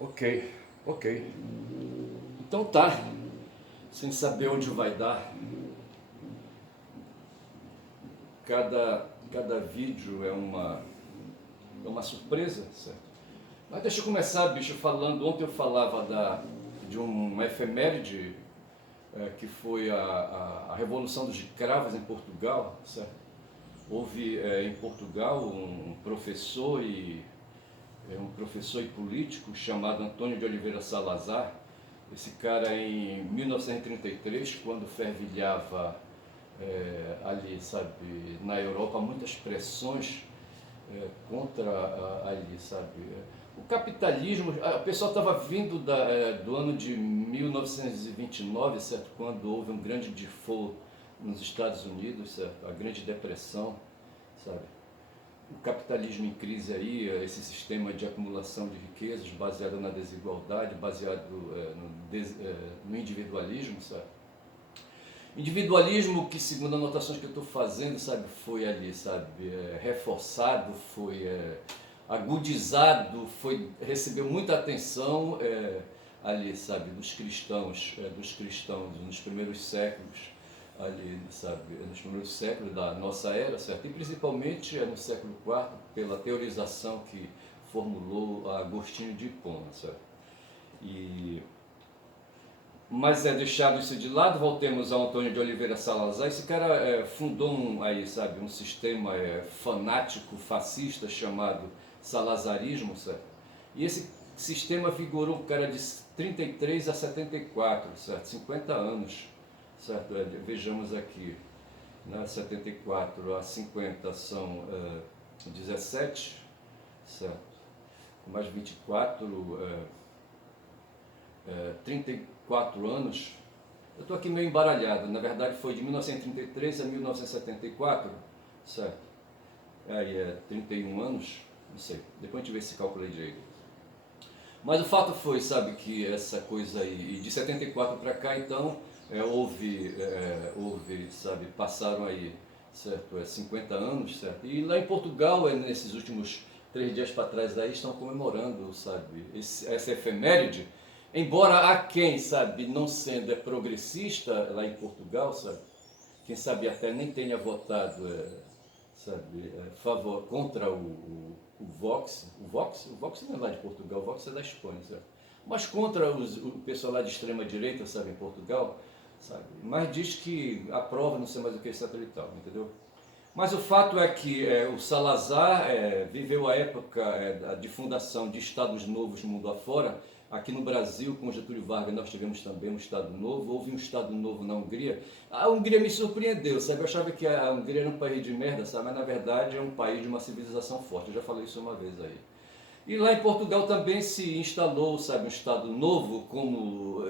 Ok, ok. Então tá, sem saber onde vai dar. Cada vídeo é uma surpresa, certo? Mas deixa eu começar, bicho, falando. Ontem eu falava de um efeméride que foi a Revolução dos Cravos em Portugal, certo? Houve em Portugal um professor e político chamado Antônio de Oliveira Salazar. Esse cara, em 1933, quando fervilhava ali, sabe, na Europa, muitas pressões contra ali, sabe, o capitalismo. O pessoal estava vindo do ano de 1929, certo, quando houve um grande default nos Estados Unidos, certo, a Grande Depressão, sabe. O capitalismo em crise aí, esse sistema de acumulação de riquezas baseado na desigualdade, baseado no individualismo, sabe? Individualismo que, segundo anotações que eu estou fazendo, sabe, foi ali, sabe, reforçado, foi agudizado, recebeu muita atenção ali, sabe, dos cristãos nos primeiros séculos, ali, sabe, nos primeiros séculos da nossa era, certo? E principalmente no século IV, pela teorização que formulou Agostinho de Hipona, certo? E mas deixado isso de lado, voltemos ao Antônio de Oliveira Salazar. Esse cara fundou um sistema fanático, fascista, chamado salazarismo, certo? E esse sistema vigorou, cara, de 33 a 74, certo? 50 anos, certo? Vejamos aqui, né? 74 a 50 são 17, certo? Mais 24, 34 anos. Eu estou aqui meio embaralhado, na verdade foi de 1933 a 1974, certo? Aí 31 anos, não sei, depois a gente vê se calculei direito. Mas o fato foi, sabe, que essa coisa aí, de 74 para cá, então, houve, sabe, passaram aí, certo, 50 anos, certo? E lá em Portugal, nesses últimos 3 dias para trás aí, estão comemorando, sabe, essa efeméride. Embora há quem, sabe, não sendo progressista lá em Portugal, sabe, quem sabe até nem tenha votado, sabe, contra o Vox. O Vox não é lá de Portugal, o Vox é da Espanha, sabe? Mas contra o pessoal lá de extrema direita, sabe, em Portugal, sabe? Mas diz que aprova, não sei mais o que, etc e tal, entendeu? Mas o fato é que o Salazar viveu a época de fundação de estados novos no mundo afora. Aqui no Brasil, com Getúlio Vargas, nós tivemos também um estado novo. Houve um estado novo na Hungria. A Hungria me surpreendeu, sabe? Eu achava que a Hungria era um país de merda, sabe? Mas na verdade é um país de uma civilização forte. Eu já falei isso uma vez aí. E lá em Portugal também se instalou, sabe, um estado novo, como,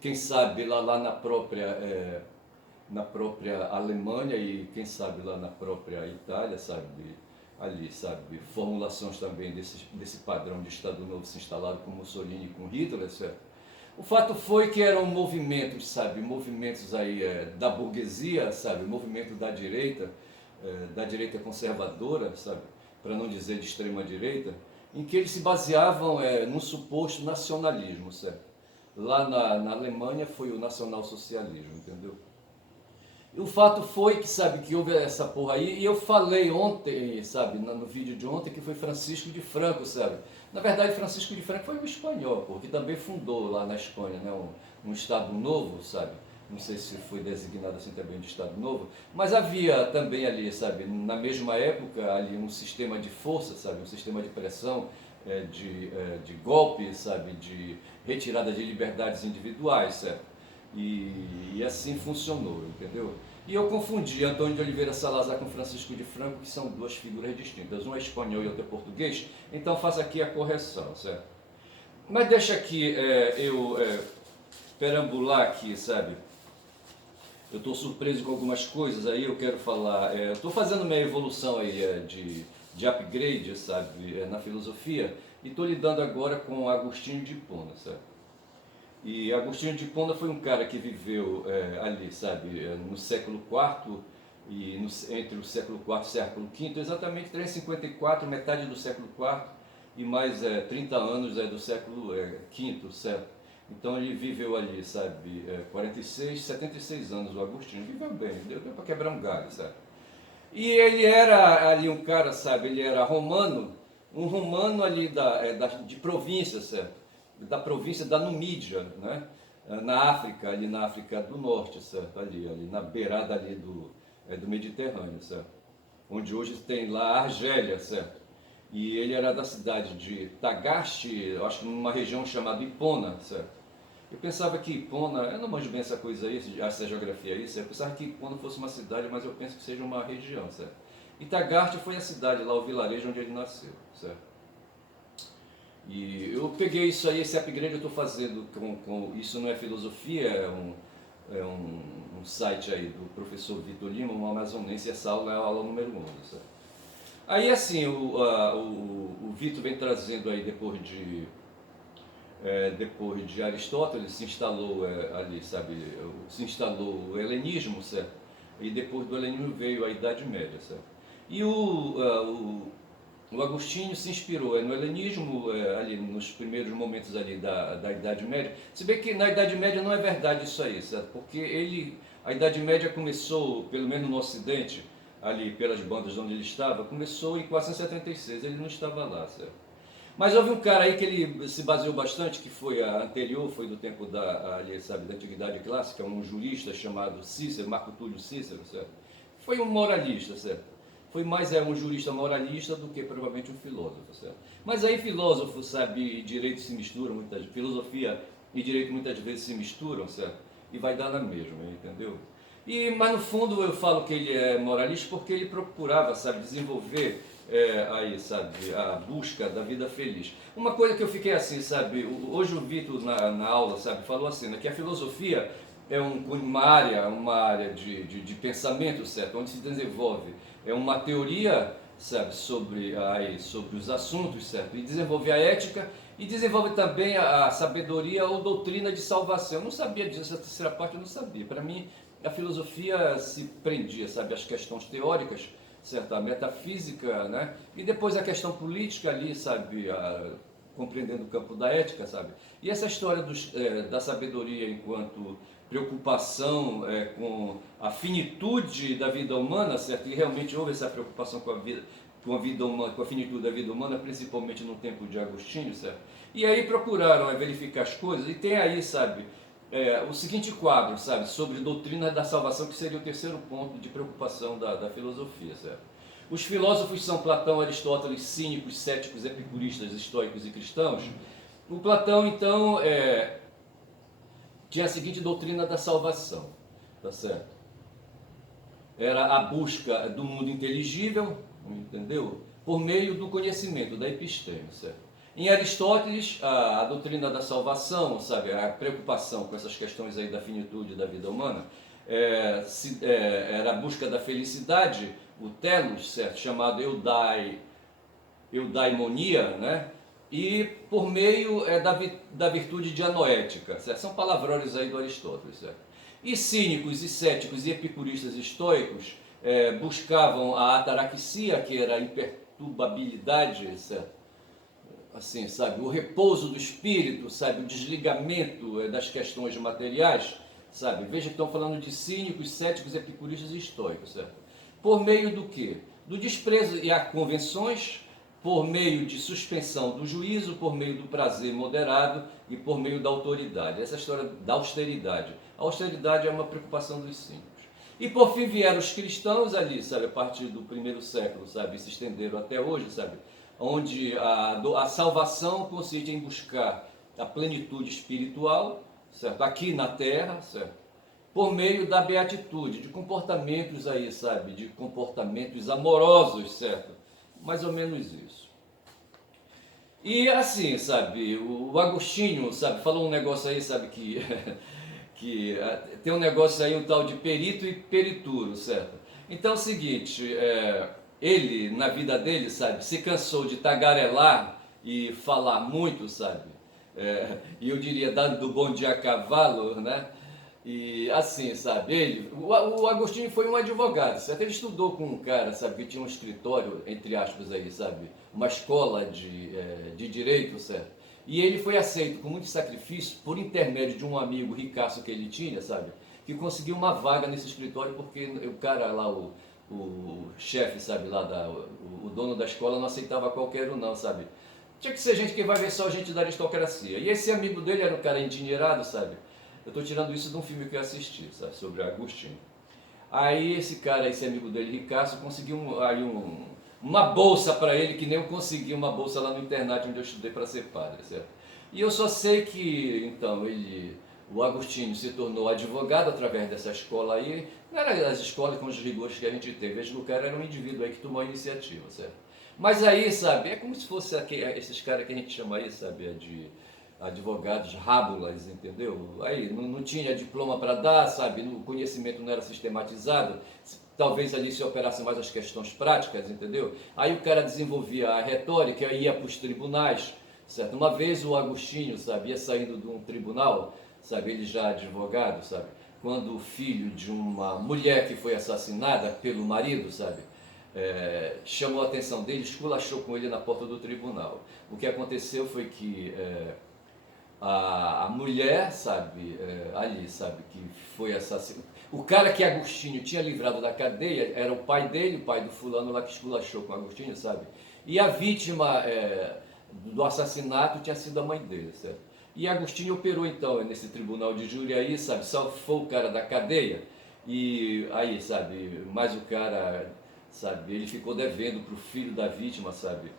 quem sabe, lá na própria Alemanha e quem sabe lá na própria Itália, sabe, ali, sabe, formulações também desse padrão de Estado Novo se instalaram com Mussolini e com Hitler, certo? O fato foi que eram movimentos, sabe, movimentos aí da burguesia, sabe, movimento da direita conservadora, sabe, para não dizer de extrema direita, em que eles se baseavam num suposto nacionalismo, certo? Lá na Alemanha foi o nacionalsocialismo, entendeu? E o fato foi que, sabe, que houve essa porra aí, e eu falei ontem, sabe, no vídeo de ontem, que foi Francisco de Franco, sabe. Na verdade, Francisco de Franco foi um espanhol, porque também fundou lá na Espanha, né, um Estado Novo, sabe. Não sei se foi designado assim também de Estado Novo, mas havia também ali, sabe, na mesma época, ali um sistema de força, sabe, um sistema de pressão, de golpe, sabe, de retirada de liberdades individuais, certo? E assim funcionou, entendeu? E eu confundi Antônio de Oliveira Salazar com Francisco de Franco, que são duas figuras distintas. Um é espanhol e outro é português, então faço aqui a correção, certo? Mas deixa aqui eu perambular aqui, sabe? Eu estou surpreso com algumas coisas aí, eu quero falar. Estou fazendo minha evolução aí de upgrade, sabe, na filosofia, e estou lidando agora com Agostinho de Hipona, sabe? E Agostinho de Hipona foi um cara que viveu ali, sabe, no século IV entre o século IV e o século V, exatamente 354, metade do século IV, e mais 30 anos do século V, certo? Então ele viveu ali, sabe, 46, 76 anos, o Agostinho, viveu bem, deu para quebrar um galho, sabe? E ele era ali um cara, sabe, ele era romano, um romano ali de província, certo? Da província da Numídia, né? Na África, ali na África do Norte, certo? Ali na beirada ali do Mediterrâneo, certo? Onde hoje tem lá a Argélia, certo? E ele era da cidade de Tagaste, eu acho que numa região chamada Hipona, certo? Eu pensava que Hipona, eu não manjo bem essa coisa aí, essa geografia aí, certo? Eu pensava que Hipona fosse uma cidade, mas eu penso que seja uma região, certo? E Tagaste foi a cidade lá, o vilarejo onde ele nasceu, certo? E eu peguei isso aí, esse upgrade eu estou fazendo isso não é filosofia, é um site aí do professor Vitor Lima, um amazonense, e essa aula é a aula número 11, certo? Aí assim, o Vitor vem trazendo aí depois de Aristóteles, se instalou ali, sabe, se instalou o helenismo, certo? E depois do helenismo veio a Idade Média, certo? E o Agostinho se inspirou no helenismo, ali nos primeiros momentos ali da Idade Média. Se bem que na Idade Média não é verdade isso aí, certo? Porque a Idade Média começou, pelo menos no Ocidente, ali pelas bandas onde ele estava, começou em 476, ele não estava lá, certo? Mas houve um cara aí que ele se baseou bastante, que foi anterior, foi do tempo da Antiguidade Clássica, um jurista chamado Cícero, Marco Túlio Cícero, certo? Foi um moralista, certo? Foi mais um jurista moralista do que provavelmente um filósofo, certo? Mas aí filósofo, sabe, e direito se misturam, filosofia e direito muitas vezes se misturam, certo? E vai dar na mesma, entendeu? Mas no fundo eu falo que ele é moralista porque ele procurava, sabe, desenvolver aí, sabe, a busca da vida feliz. Uma coisa que eu fiquei assim, sabe, hoje o Vitor na aula, sabe, falou assim, né, que a filosofia é uma área de pensamento, certo, onde se desenvolve uma teoria, sabe, sobre os assuntos, certo, e desenvolve a ética e desenvolve também a sabedoria ou doutrina de salvação. Eu não sabia disso, essa terceira parte eu não sabia. Para mim, a filosofia se prendia, sabe, às questões teóricas, certo? A metafísica, né? E depois a questão política ali, sabe? Compreendendo o campo da ética, sabe? E essa história da sabedoria enquanto preocupação com a finitude da vida humana, certo? E realmente houve essa preocupação com a vida humana, com a finitude da vida humana, principalmente no tempo de Agostinho, certo? E aí procuraram verificar as coisas, e tem aí, sabe, o seguinte quadro, sabe, sobre doutrina da salvação, que seria o terceiro ponto de preocupação da filosofia, certo? Os filósofos são Platão, Aristóteles, cínicos, céticos, epicuristas, estoicos e cristãos. O Platão, então, tinha a seguinte doutrina da salvação, tá certo? Era a busca do mundo inteligível, entendeu? Por meio do conhecimento, da episteme, certo? Em Aristóteles, a doutrina da salvação, sabe, a preocupação com essas questões aí da finitude da vida humana, era a busca da felicidade, o telos, certo, chamado eudaimonia, né? E por meio da virtude dianoética, certo? São palavrões aí do Aristóteles, certo? E cínicos, e céticos, e epicuristas e estoicos buscavam a ataraxia, que era a imperturbabilidade, certo? Assim, sabe, o repouso do espírito, sabe, o desligamento das questões materiais, sabe? Veja que estão falando de cínicos, céticos, epicuristas e estoicos, certo? Por meio do quê? Do desprezo e a convenções, por meio de suspensão do juízo, por meio do prazer moderado e por meio da autoridade. Essa história da austeridade. A austeridade é uma preocupação dos cínicos. E por fim vieram os cristãos ali, sabe, a partir do primeiro século, sabe, se estenderam até hoje, sabe, onde a salvação consiste em buscar a plenitude espiritual, certo, aqui na terra, certo, por meio da beatitude, de comportamentos aí, sabe, de comportamentos amorosos, certo, mais ou menos isso. E assim, sabe, o Agostinho, sabe, falou um negócio aí, sabe, que tem um negócio aí, um tal de perito e perituro, certo? Então é o seguinte, ele, na vida dele, sabe, se cansou de tagarelar e falar muito, sabe? E eu diria, dando bom dia a cavalo, né? E assim, sabe, o Agostinho foi um advogado, certo? Ele estudou com um cara, sabe, que tinha um escritório, entre aspas aí, sabe, uma escola de direito, certo? E ele foi aceito com muito sacrifício por intermédio de um amigo ricaço que ele tinha, sabe, que conseguiu uma vaga nesse escritório porque o cara lá, o chefe, sabe, lá, o dono da escola não aceitava qualquer um não, sabe? Tinha que ser gente que vai ver só gente da aristocracia. E esse amigo dele era um cara endinheirado, sabe? Eu estou tirando isso de um filme que eu assisti, sabe, sobre Agostinho. Aí esse cara, esse amigo dele, Ricardo, conseguiu uma bolsa para ele, que nem eu consegui uma bolsa lá no internato onde eu estudei para ser padre, certo? E eu só sei que, então, o Agostinho se tornou advogado através dessa escola aí. Não era as escolas com os rigores que a gente teve, veja que o cara era um indivíduo aí que tomou a iniciativa, certo? Mas aí, sabe, é como se fosse esses caras que a gente chama aí, sabe, de advogados rábulas, entendeu? Aí não tinha diploma para dar, sabe? O conhecimento não era sistematizado. Talvez ali se operasse mais as questões práticas, entendeu? Aí o cara desenvolvia a retórica, ia para os tribunais, certo? Uma vez o Agostinho, sabe, ia saindo de um tribunal, sabe, ele já advogado, sabe? Quando o filho de uma mulher que foi assassinada pelo marido, sabe? Chamou a atenção dele, esculachou com ele na porta do tribunal. O que aconteceu foi que a mulher, sabe, ali, sabe, que foi assassinado. O cara que Agostinho tinha livrado da cadeia era o pai dele, o pai do fulano lá que esculachou com Agostinho, sabe? E a vítima do assassinato tinha sido a mãe dele, certo? E Agostinho operou então nesse tribunal de júri aí, sabe, salvou o cara da cadeia e aí, sabe, mas o cara, sabe, ele ficou devendo pro filho da vítima, sabe,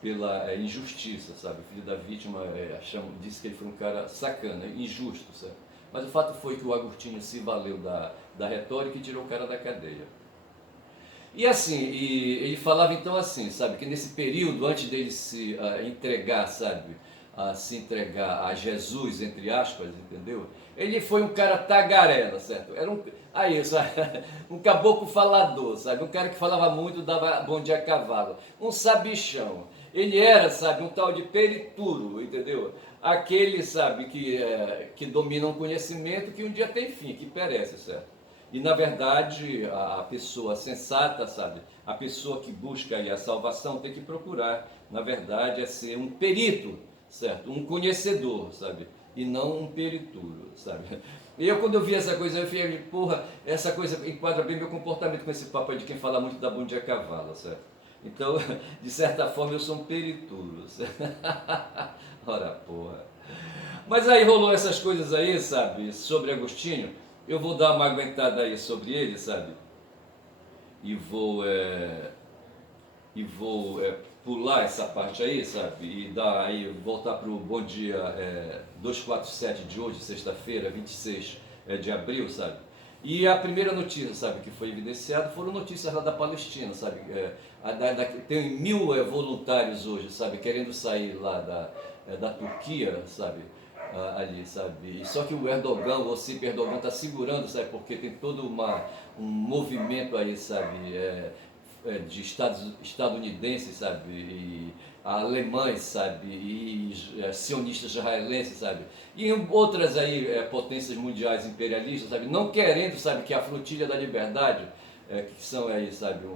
pela injustiça, sabe? O filho da vítima disse que ele foi um cara sacana, injusto, sabe? Mas o fato foi que o Agostinho se valeu da retórica e tirou o cara da cadeia. E assim, ele falava então assim, sabe? Que nesse período, antes dele se entregar, sabe? A se entregar a Jesus, entre aspas, entendeu? Ele foi um cara tagarela, certo? Era aí, sabe? Um caboclo falador, sabe? Um cara que falava muito, dava bom dia a cavalo. Um sabichão. Ele era, sabe, um tal de perituro, entendeu? Aquele, sabe, que domina um conhecimento que um dia tem fim, que perece, certo? E na verdade, a pessoa sensata, sabe, a pessoa que busca aí a salvação tem que procurar, na verdade, é ser um perito, certo? Um conhecedor, sabe? E não um perituro, sabe? E eu, quando eu vi essa coisa, eu falei, porra, essa coisa enquadra bem meu comportamento com esse papo aí de quem fala muito da bom dia cavalo, certo? Então, de certa forma, eu sou um perituro. Ora, porra. Mas aí rolou essas coisas aí, sabe, sobre Agostinho. Eu vou dar uma aguentada aí sobre ele, sabe? E vou pular essa parte aí, sabe? E aí voltar para o Bom Dia 247 de hoje, sexta-feira, 26 de abril, sabe? E a primeira notícia, sabe, que foi evidenciada foram notícias lá da Palestina, sabe? Tem 1000 voluntários hoje, sabe, querendo sair lá da Turquia, sabe? Ali, sabe? Só que o Erdogan, o Ossip Erdogan está segurando, sabe? Porque tem todo um movimento aí, sabe? De estadunidenses, sabe? E alemães, sabe? E sionistas israelenses, sabe? E outras aí potências mundiais imperialistas, sabe? Não querendo, sabe, que a flotilha da liberdade, que são aí, sabe,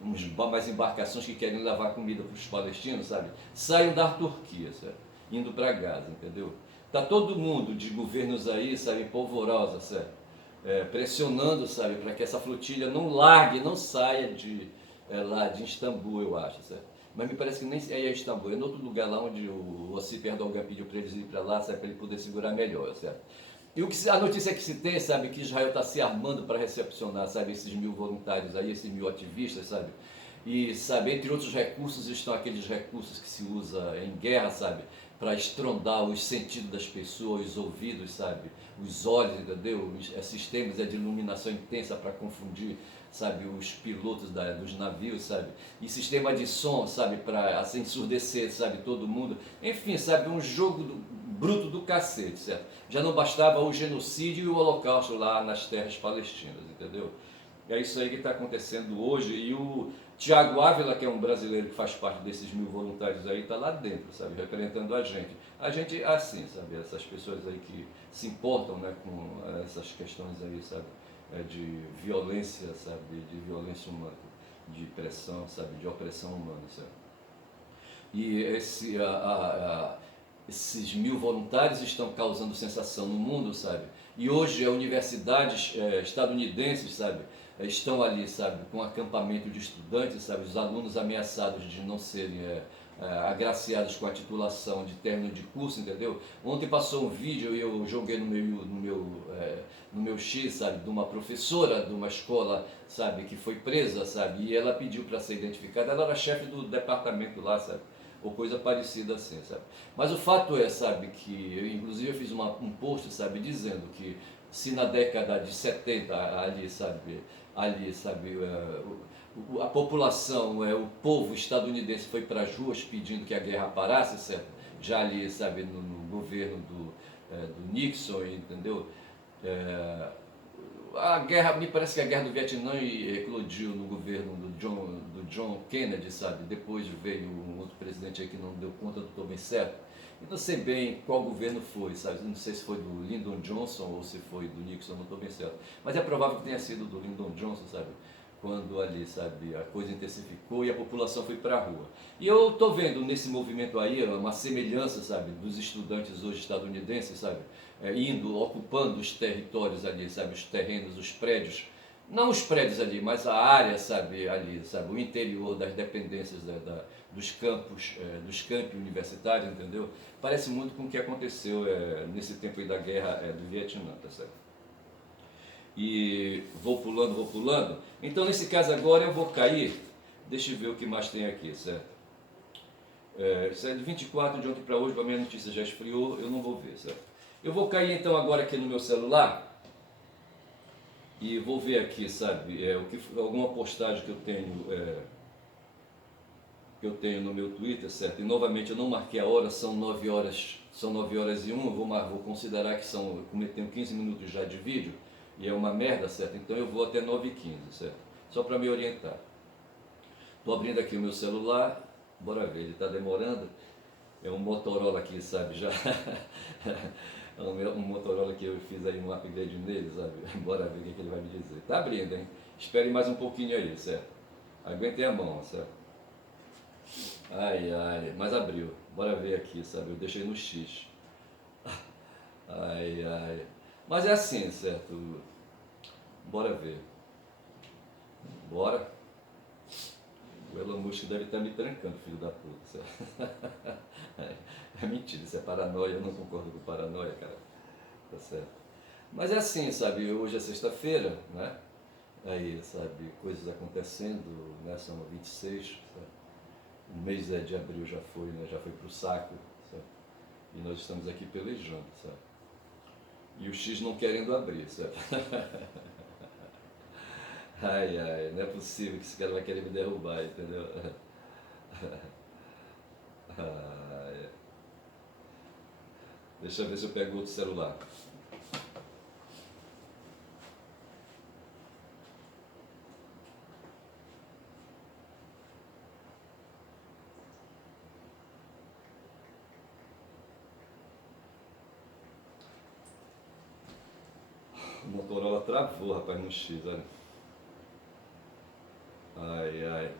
umas embarcações que querem levar comida para os palestinos, sabe? Saiam da Turquia, sabe? Indo para Gaza, entendeu? Tá todo mundo de governos aí, sabe, polvorosa, sabe? Pressionando, sabe, para que essa flotilha não largue, não saia lá de Istambul, eu acho, certo? Mas me parece que nem é Istambul, é em outro lugar lá onde o Ossip Erdogan pediu para eles ir para lá, sabe, para ele poder segurar melhor, certo? E a notícia que se tem, sabe, que Israel está se armando para recepcionar, sabe, esses 1000 voluntários aí, esses 1000 ativistas, sabe? E, sabe, entre outros recursos estão aqueles recursos que se usa em guerra, sabe? Para estrondar os sentidos das pessoas, os ouvidos, sabe? Os olhos, entendeu? Os sistemas de iluminação intensa para confundir, sabe? Os pilotos dos navios, sabe? E sistema de som, sabe? Para assim, ensurdecer, sabe? Todo mundo. Enfim, sabe? Um jogo bruto do cacete, certo? Já não bastava o genocídio e o holocausto lá nas terras palestinas, entendeu? É isso aí que está acontecendo hoje e Tiago Ávila, que é um brasileiro que faz parte desses 1000 voluntários aí, está lá dentro, sabe, representando a gente. A gente, assim, sabe, essas pessoas aí que se importam, né, com essas questões aí, sabe, de violência, sabe, de violência humana, de pressão, sabe, de opressão humana, sabe. E esses 1000 voluntários estão causando sensação no mundo, sabe? E hoje as universidades estadunidenses, sabe, estão ali, sabe, com acampamento de estudantes, sabe, os alunos ameaçados de não serem agraciados com a titulação de término de curso, entendeu? Ontem passou um vídeo e eu joguei no meu X, sabe, de uma professora de uma escola, sabe, que foi presa, sabe, e ela pediu para ser identificada, ela era chefe do departamento lá, sabe, ou coisa parecida assim, sabe. Mas o fato é, sabe, que inclusive eu fiz um post, sabe, dizendo que se na década de 70 ali, sabe, a população, o povo estadunidense foi para as ruas pedindo que a guerra parasse, certo? Já ali, sabe, no governo do Nixon, entendeu? A guerra, me parece que a guerra do Vietnã eclodiu no governo do John Kennedy, sabe? Depois veio um outro presidente aí que não deu conta do todo bem certo. E não sei bem qual governo foi, sabe? Não sei se foi do Lyndon Johnson ou se foi do Nixon, não estou bem certo. Mas é provável que tenha sido do Lyndon Johnson, sabe? Quando ali, sabe, a coisa intensificou e a população foi para a rua. E eu estou vendo nesse movimento aí uma semelhança, sabe, dos estudantes hoje estadunidenses, sabe, indo, ocupando os territórios ali, sabe, os terrenos, os prédios, não os prédios ali, mas a área, sabe, ali, sabe, o interior das dependências dos campos, dos campi universitários, entendeu? Parece muito com o que aconteceu nesse tempo aí da guerra do Vietnã, tá certo? E vou pulando, vou pulando. Então nesse caso agora eu vou cair, deixa eu ver o que mais tem aqui, certo? Isso é de 24 de ontem para hoje, a minha notícia já esfriou, eu não vou ver, certo? Eu vou cair então agora aqui no meu celular e vou ver aqui, sabe, alguma postagem que eu tenho no meu Twitter, certo? E novamente eu não marquei a hora, são 9 horas, são 9 horas e 1, vou considerar que como tenho 15 minutos já de vídeo, e é uma merda, certo? Então eu vou até 9h15, certo? Só para me orientar. Estou abrindo aqui o meu celular, bora ver, ele está demorando. É um Motorola aqui, sabe? Já é um Motorola que eu fiz aí um upgrade nele, sabe? Bora ver o que ele vai me dizer. Está abrindo, hein? Espere mais um pouquinho aí, certo? Aguentem a mão, certo? Ai, ai, mas abriu. Bora ver aqui, sabe? Eu deixei no X. Ai, ai. Mas é assim, certo? Bora ver. Bora. O Elon Musk deve estar me trancando, filho da puta, certo? É mentira, isso é paranoia, eu não concordo com paranoia, cara. Tá certo? Mas é assim, sabe? Hoje é sexta-feira, né? Aí, sabe? Coisas acontecendo, né? São 26, sabe? O mês de abril já foi, né? Já foi pro saco, sabe? E nós estamos aqui pelejando, sabe? E o X não querendo abrir, certo? Ai, ai, não é possível que esse cara vai querer me derrubar, entendeu? Ai. Deixa eu ver se eu pego outro celular. O Motorola travou, rapaz, no X, olha. Ai, ai.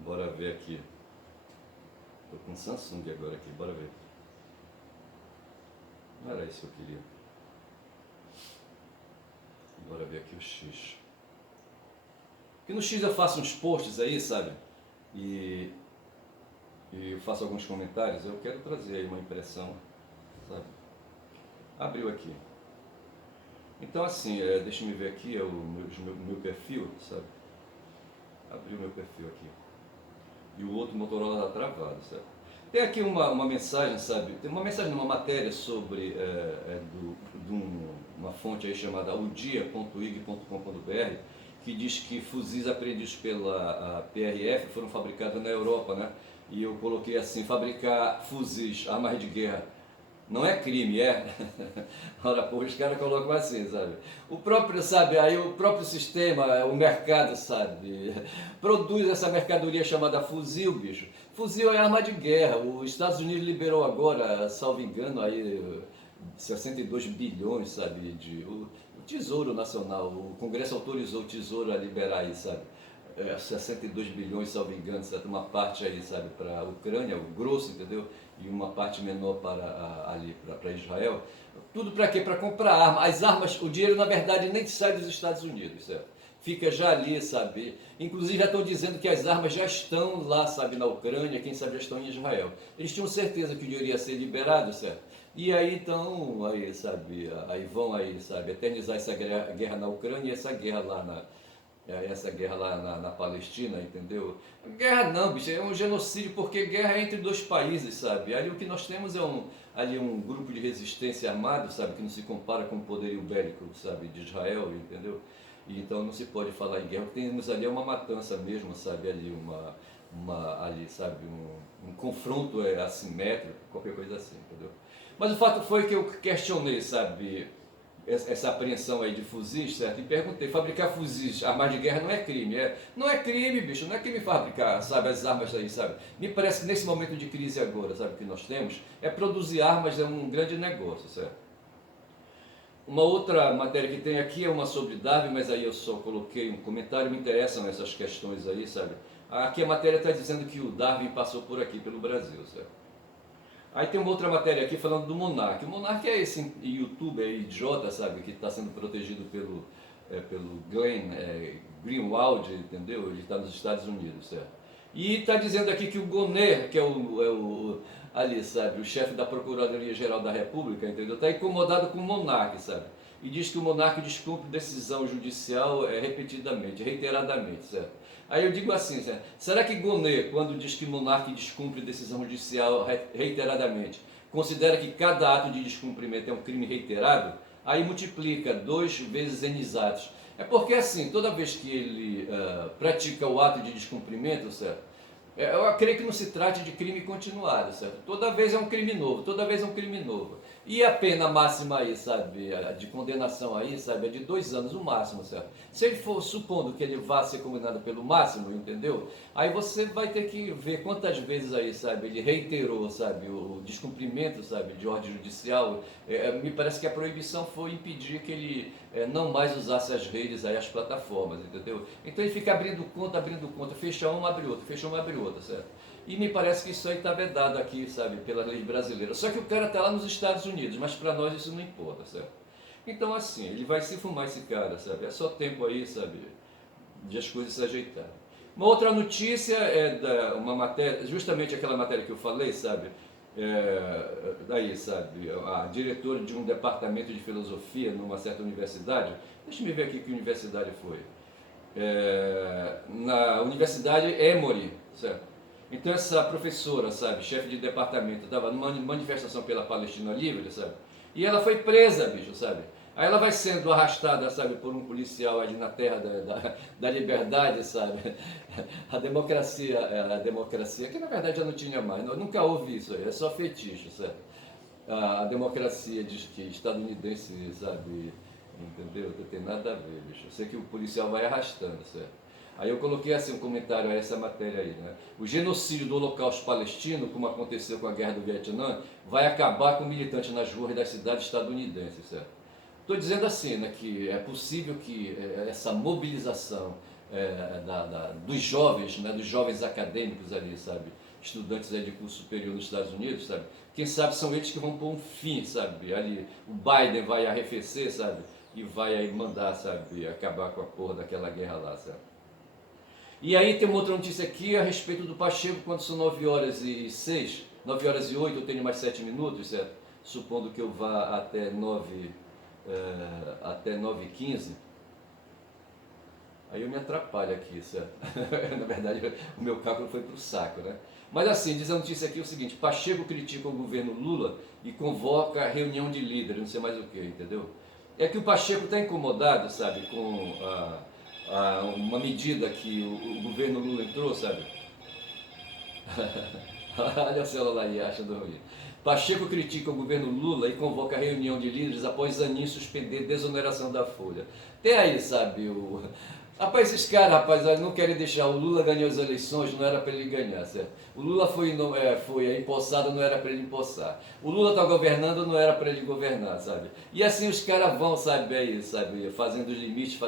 Bora ver aqui. Tô com Samsung agora aqui, bora ver. Não era isso que eu queria. Bora ver aqui o X. Porque no X eu faço uns posts aí, sabe? E eu faço alguns comentários. Eu quero trazer aí uma impressão, sabe? Abriu aqui. Então assim, deixa eu ver aqui, é o meu perfil, sabe? Abriu o meu perfil aqui. E o outro Motorola está travado, sabe? Tem aqui uma mensagem, sabe? Tem uma mensagem numa matéria sobre uma fonte aí chamada udia.ig.com.br, que diz que fuzis apreendidos pela PRF foram fabricados na Europa, né? E eu coloquei assim, fabricar fuzis, armas de guerra Não é crime, é. Ora, pô, os caras colocam assim, sabe? O próprio, sabe, aí o próprio sistema, o mercado, sabe, produz essa mercadoria chamada fuzil, bicho. Fuzil é arma de guerra. Os Estados Unidos liberou agora, salvo engano, aí 62 bilhões, sabe, o Tesouro Nacional, o Congresso autorizou o Tesouro a liberar aí, sabe? 62 bilhões, salvo engano, certo? Uma parte aí, sabe, para a Ucrânia, o grosso, entendeu? E uma parte menor para Israel. Tudo para quê? Para comprar arma. As armas, o dinheiro na verdade nem sai dos Estados Unidos, certo? Fica já ali, sabe? Inclusive já estão dizendo que as armas já estão lá, sabe, na Ucrânia, quem sabe já estão em Israel. Eles tinham certeza que o dinheiro ia ser liberado, certo? E aí então, aí, sabe, aí vão aí, sabe, eternizar essa guerra na Ucrânia e essa guerra lá na Palestina, entendeu? Guerra não, bicho, é um genocídio, porque guerra é entre dois países, sabe? Ali o que nós temos é um grupo de resistência armado, sabe? Que não se compara com o poderio bélico, sabe? De Israel, entendeu? E então não se pode falar em guerra. O que temos ali é uma matança mesmo, sabe? Ali ali, sabe? Um confronto assimétrico, qualquer coisa assim, entendeu? Mas o fato foi que eu questionei, sabe? Essa apreensão aí de fuzis, certo? E perguntei, fabricar fuzis, armas de guerra não é crime, não é crime, bicho, não é crime fabricar, sabe, as armas aí, sabe? Me parece que nesse momento de crise agora, sabe, que nós temos, produzir armas é um grande negócio, certo? Uma outra matéria que tem aqui é uma sobre Darwin, mas aí eu só coloquei um comentário, me interessam essas questões aí, sabe? Aqui a matéria está dizendo que o Darwin passou por aqui, pelo Brasil, certo? Aí tem uma outra matéria aqui falando do Monark. O Monark é esse youtuber idiota, sabe, que está sendo protegido pelo Glenn Greenwald, entendeu? Ele está nos Estados Unidos, certo? E está dizendo aqui que o Gonê, que ali, sabe, o chefe da Procuradoria-Geral da República, entendeu? Está incomodado com o Monark, sabe? E diz que o Monark descumpre decisão judicial repetidamente, reiteradamente, certo? Aí eu digo assim, certo? Será que Gonê, quando diz que Monark descumpre decisão judicial reiteradamente, considera que cada ato de descumprimento é um crime reiterado? Aí multiplica 2 vezes n exatos. É porque assim, toda vez que ele pratica o ato de descumprimento, certo? Eu creio que não se trate de crime continuado, certo? Toda vez é um crime novo, toda vez é um crime novo. E a pena máxima aí, sabe, de condenação aí, sabe, é de 2 anos o máximo, certo? Se ele for, supondo que ele vá ser condenado pelo máximo, entendeu? Aí você vai ter que ver quantas vezes aí, sabe, ele reiterou, sabe, o descumprimento, sabe, de ordem judicial. Me parece que a proibição foi impedir que ele não mais usasse as redes aí, as plataformas, entendeu? Então ele fica abrindo conta, fecha uma, abre outra, fecha uma, abre outra, certo? E me parece que isso aí está vedado aqui, sabe, pela lei brasileira. Só que o cara está lá nos Estados Unidos, mas para nós isso não importa, certo? Então assim, ele vai se fumar esse cara, sabe? É só tempo aí, sabe, de as coisas se ajeitarem. Uma outra notícia é uma matéria, justamente aquela matéria que eu falei, sabe? Daí, sabe, a diretora de um departamento de filosofia numa certa universidade, deixa eu ver aqui que universidade foi. Na Universidade Emory, certo? Então essa professora, sabe, chefe de departamento, estava numa manifestação pela Palestina Livre, sabe? E ela foi presa, bicho, sabe? Aí ela vai sendo arrastada, sabe, por um policial ali na terra da liberdade, sabe? A democracia, que na verdade já não tinha mais, nunca houve isso aí, é só fetiche, sabe? A democracia diz que estadunidense, sabe, entendeu? Não tem nada a ver, bicho. Eu sei que o policial vai arrastando, certo? Aí eu coloquei assim um comentário a essa matéria aí, né? O genocídio do Holocausto palestino, como aconteceu com a Guerra do Vietnã, vai acabar com militantes nas ruas das cidades estadunidenses, certo? Estou dizendo assim, né, que é possível que essa mobilização dos jovens, né, dos jovens acadêmicos ali, sabe, estudantes aí de curso superior nos Estados Unidos, sabe, quem sabe são eles que vão pôr um fim, sabe, ali o Biden vai arrefecer, sabe, e vai aí mandar, sabe, acabar com a porra daquela guerra lá, sabe. E aí tem uma outra notícia aqui a respeito do Pacheco, quando são 9h06, 9h08, eu tenho mais 7 minutos, certo? Supondo que eu vá até 9h15, aí eu me atrapalho aqui, certo? Na verdade, o meu cálculo foi para o saco, né? Mas assim, diz a notícia aqui o seguinte: Pacheco critica o governo Lula e convoca reunião de líderes, não sei mais o que, entendeu? É que o Pacheco está incomodado, sabe, com uma medida que o governo Lula entrou, sabe? Olha o celular aí, acha do ruim. Pacheco critica o governo Lula e convoca reunião de líderes após Zanin suspender desoneração da Folha. Tem aí, sabe, Rapaz, esses caras, rapaz, não querem deixar. O Lula ganhou as eleições, não era para ele ganhar, certo? O Lula foi empossado, não era para ele empossar. O Lula está governando, não era para ele governar, sabe? E assim os caras vão, sabe, fazendo os limites,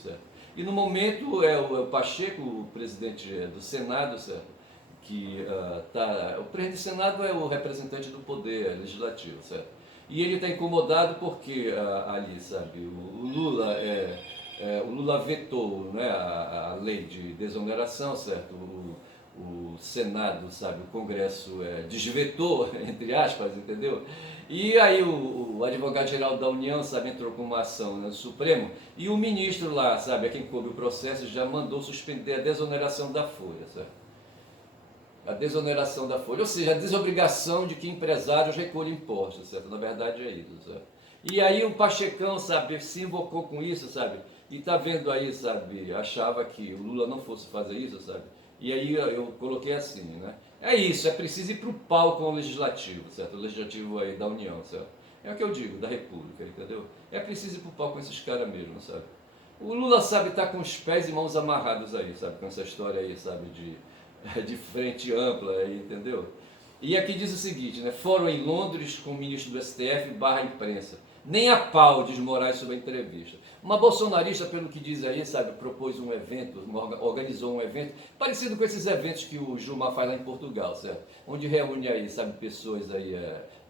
certo? E no momento é o Pacheco, o presidente do Senado, certo? O presidente do Senado é o representante do poder legislativo, certo? E ele está incomodado porque ali, sabe, o Lula vetou, né, a lei de desoneração, certo? O Senado, sabe, o Congresso desvetou, entre aspas, entendeu? E aí o advogado-geral da União, sabe, entrou com uma ação no Supremo e o ministro lá, sabe, a quem coube o processo, já mandou suspender a desoneração da Folha, certo? A desoneração da Folha, ou seja, a desobrigação de que empresários recolhem impostos, certo? Na verdade é isso, certo? E aí o Pachecão, sabe, se invocou com isso, sabe? E tá vendo aí, sabe, achava que o Lula não fosse fazer isso, sabe? E aí eu coloquei assim, né? É isso, é preciso ir pro pau com o Legislativo, certo? O Legislativo aí da União, certo? É o que eu digo, da República, entendeu? É preciso ir pro pau com esses caras mesmo, sabe? O Lula, sabe, tá com os pés e mãos amarrados aí, sabe? Com essa história aí, sabe, de frente ampla aí, entendeu? E aqui diz o seguinte, né? Fórum em Londres com o ministro do STF barra imprensa. Nem a pau, diz Moraes sobre a entrevista. Uma bolsonarista, pelo que diz aí, sabe, propôs um evento, organizou um evento, parecido com esses eventos que o Gilmar faz lá em Portugal, certo? Onde reúne aí, sabe, pessoas aí,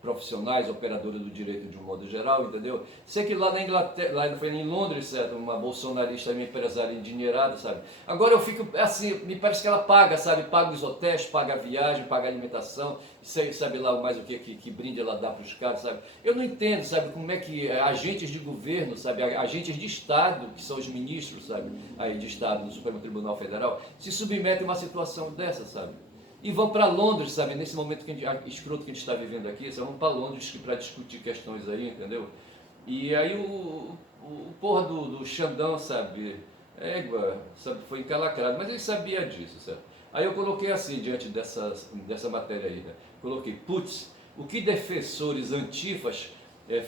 profissionais, operadoras do direito de um modo geral, entendeu? Sei que lá na Inglaterra, lá foi em Londres, certo? Uma bolsonarista, uma empresária endinheirada, sabe? Agora eu fico assim, me parece que ela paga, sabe? Paga os hotéis, paga a viagem, paga a alimentação, sei, sabe lá mais o que brinde ela dá para os caras, sabe? Eu não entendo, sabe, como é que agentes de governo, sabe, agentes de Estado, que são os ministros, sabe, aí de Estado no Supremo Tribunal Federal, se submetem a uma situação dessa, sabe? E vão para Londres, sabe, nesse momento escroto que a gente está vivendo aqui, sabe, vão para Londres para discutir questões aí, entendeu? E aí o porra do Xandão, sabe, sabe, foi encalacrado, mas ele sabia disso, sabe? Aí eu coloquei assim, diante dessa matéria aí, né? Coloquei, putz, o que defensores antifas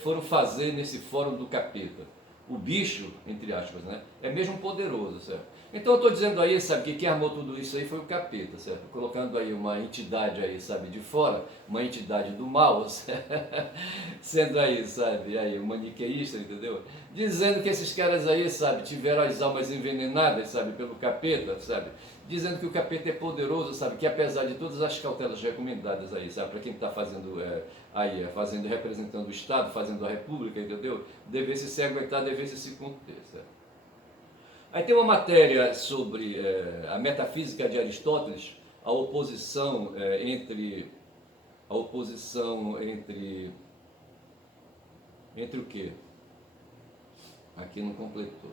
foram fazer nesse fórum do capeta? O bicho, entre aspas, né? É mesmo poderoso, certo? Então eu estou dizendo aí, sabe, que quem armou tudo isso aí foi o capeta, certo? Colocando aí uma entidade aí, sabe, de fora, uma entidade do mal, sendo aí, sabe, aí, um maniqueísta, entendeu? Dizendo que esses caras aí, sabe, tiveram as almas envenenadas, sabe, pelo capeta, sabe? Dizendo que o capeta é poderoso, sabe, que apesar de todas as cautelas recomendadas aí, sabe, para quem está fazendo representando o Estado, fazendo a República, entendeu? Devesse se aguentar, devesse se conter, certo? Aí tem uma matéria sobre a metafísica de Aristóteles, a oposição entre o quê? Aqui não completou.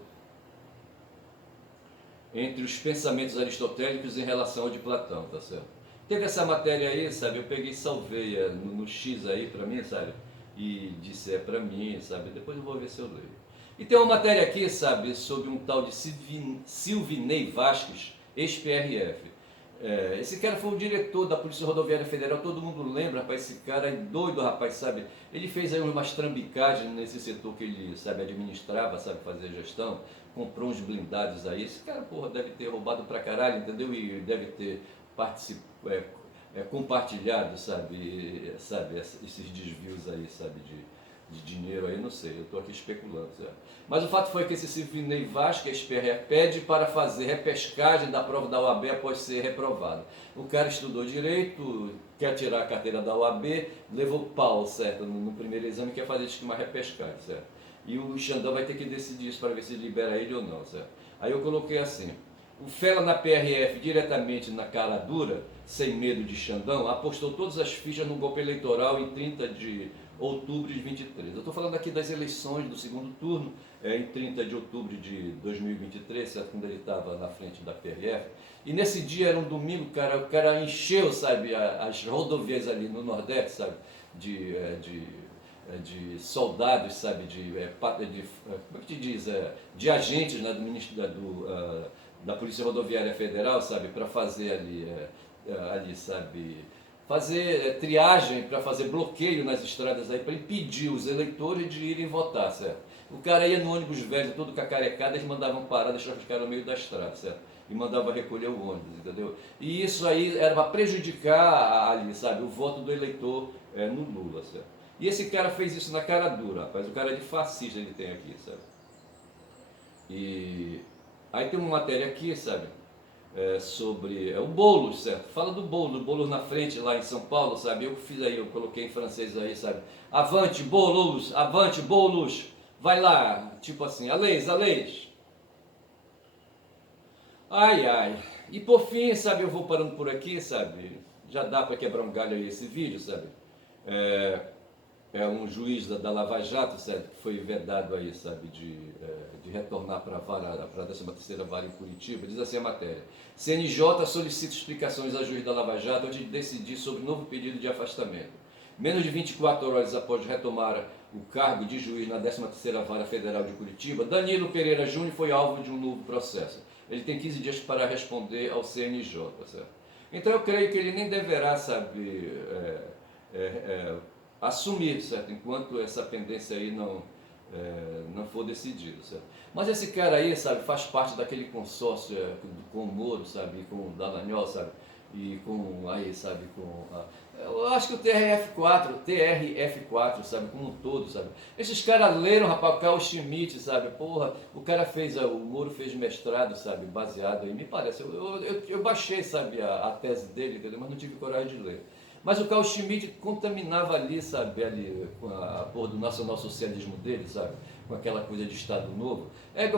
Entre os pensamentos aristotélicos em relação ao de Platão, tá certo? Teve essa matéria aí, sabe, eu peguei e salvei no X aí pra mim, sabe, e disse pra mim, sabe, depois eu vou ver se eu leio. E tem uma matéria aqui, sabe, sobre um tal de Silvinei Vasquez, ex-PRF. Esse cara foi o diretor da Polícia Rodoviária Federal, todo mundo lembra, rapaz, esse cara é doido, rapaz, sabe? Ele fez aí umas trambicagens nesse setor que ele, sabe, administrava, sabe, fazer gestão, comprou uns blindados aí. Esse cara, porra, deve ter roubado pra caralho, entendeu? E deve ter compartilhado, sabe, esses desvios aí, sabe, de dinheiro aí, não sei, eu estou aqui especulando, certo? Mas o fato foi que esse Silvinei Vasquez pede para fazer repescagem da prova da OAB após ser reprovado. O cara estudou direito, quer tirar a carteira da OAB, levou pau, certo? No primeiro exame quer fazer uma repescagem, certo? E o Xandão vai ter que decidir isso para ver se libera ele ou não, certo? Aí eu coloquei assim, o Fela na PRF, diretamente na cara dura, sem medo de Xandão, apostou todas as fichas no golpe eleitoral em 30 de outubro de 23. Eu estou falando aqui das eleições do segundo turno, em 30 de outubro de 2023, certo? Quando ele estava na frente da PRF. E nesse dia, era um domingo, o cara encheu, sabe, as rodovias ali no Nordeste, sabe, de soldados, sabe, como é que te diz, de agentes, né, da Polícia Rodoviária Federal, sabe, para fazer ali, sabe, fazer triagem para fazer bloqueio nas estradas aí, para impedir os eleitores de irem votar, certo? O cara ia no ônibus velho, todo cacarecado, eles mandavam parar, deixavam os caras no meio da estrada, certo? E mandavam recolher o ônibus, entendeu? E isso aí era para prejudicar ali, sabe, o voto do eleitor no Lula, certo? E esse cara fez isso na cara dura, rapaz, o cara de fascista ele tem aqui, sabe? E aí tem uma matéria aqui, sabe? Sobre o Boulos, certo? Fala do Boulos na frente lá em São Paulo, sabe? Eu fiz aí, eu coloquei em francês aí, sabe? Avante Boulos, vai lá, tipo assim, a leis. Ai, ai. E por fim, sabe, eu vou parando por aqui, sabe? Já dá para quebrar um galho aí esse vídeo, sabe? É, um juiz da Lava Jato, certo, que foi vedado aí, sabe, de retornar para a 13ª vara em Curitiba, diz assim a matéria: CNJ solicita explicações a juiz da Lava Jato antes de decidir sobre novo pedido de afastamento. Menos de 24 horas após retomar o cargo de juiz na 13ª Vara Federal de Curitiba, Danilo Pereira Júnior foi alvo de um novo processo. Ele tem 15 dias para responder ao CNJ, certo? Então eu creio que ele nem deverá, sabe, assumir, certo? Enquanto essa pendência aí não for decidida, certo? Mas esse cara aí, sabe, faz parte daquele consórcio com o Moro, sabe, com o Dallagnol, sabe, e com aí, sabe, eu acho que o TRF4, sabe, como um todo, sabe. Esses caras leram, rapaz, o Carl Schmitt, sabe, porra, o cara fez, o Moro fez mestrado, sabe, baseado aí, me parece, eu baixei, sabe, a tese dele, entendeu? Mas não tive coragem de ler. Mas o Carl Schmitt contaminava ali, sabe, ali, com a porra do nacional-socialismo dele, sabe, com aquela coisa de Estado Novo.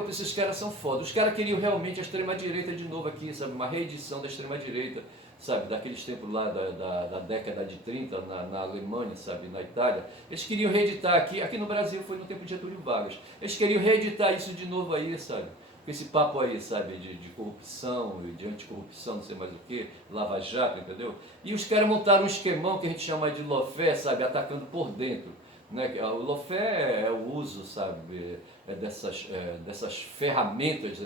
Esses caras são foda. Os caras queriam realmente a extrema-direita de novo aqui, sabe, uma reedição da extrema-direita, sabe, daqueles tempos lá da década de 30, na Alemanha, sabe, na Itália. Eles queriam reeditar aqui no Brasil foi no tempo de Getúlio Vargas. Eles queriam reeditar isso de novo aí, sabe. Com esse papo aí, sabe, de corrupção, de anticorrupção, não sei mais o que, Lava Jato, entendeu? E os caras montaram um esquemão que a gente chama de lofé, sabe, atacando por dentro. Né? O lofé é o uso, sabe, dessas ferramentas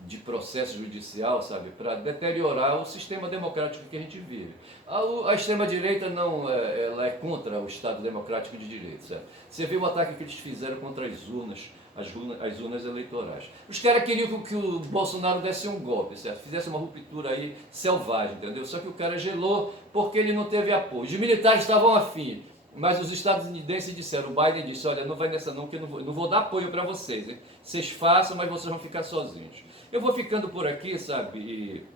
de processo judicial, sabe, para deteriorar o sistema democrático que a gente vive. A extrema-direita não, ela é contra o Estado democrático de direito, certo? Você vê o ataque que eles fizeram contra as urnas eleitorais. Os caras queriam que o Bolsonaro desse um golpe, certo? Fizesse uma ruptura aí selvagem, entendeu? Só que o cara gelou porque ele não teve apoio. Os militares estavam afim, mas os estadunidenses disseram, o Biden disse, olha, não vai nessa não, que eu não vou dar apoio para vocês, hein? Vocês façam, mas vocês vão ficar sozinhos. Eu vou ficando por aqui, sabe, e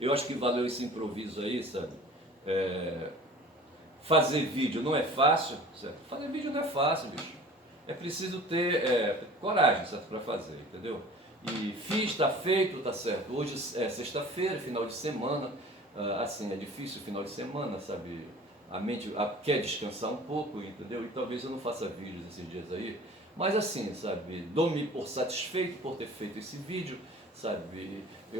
eu acho que valeu esse improviso aí, sabe? Fazer vídeo não é fácil, certo? Fazer vídeo não é fácil, bicho. É preciso ter coragem, certo, para fazer, entendeu? E fiz, está feito, tá certo. Hoje é sexta-feira, final de semana, assim, é difícil final de semana, sabe? A mente quer descansar um pouco, entendeu? E talvez eu não faça vídeos esses dias aí, mas assim, sabe? Dou-me por satisfeito por ter feito esse vídeo, sabe?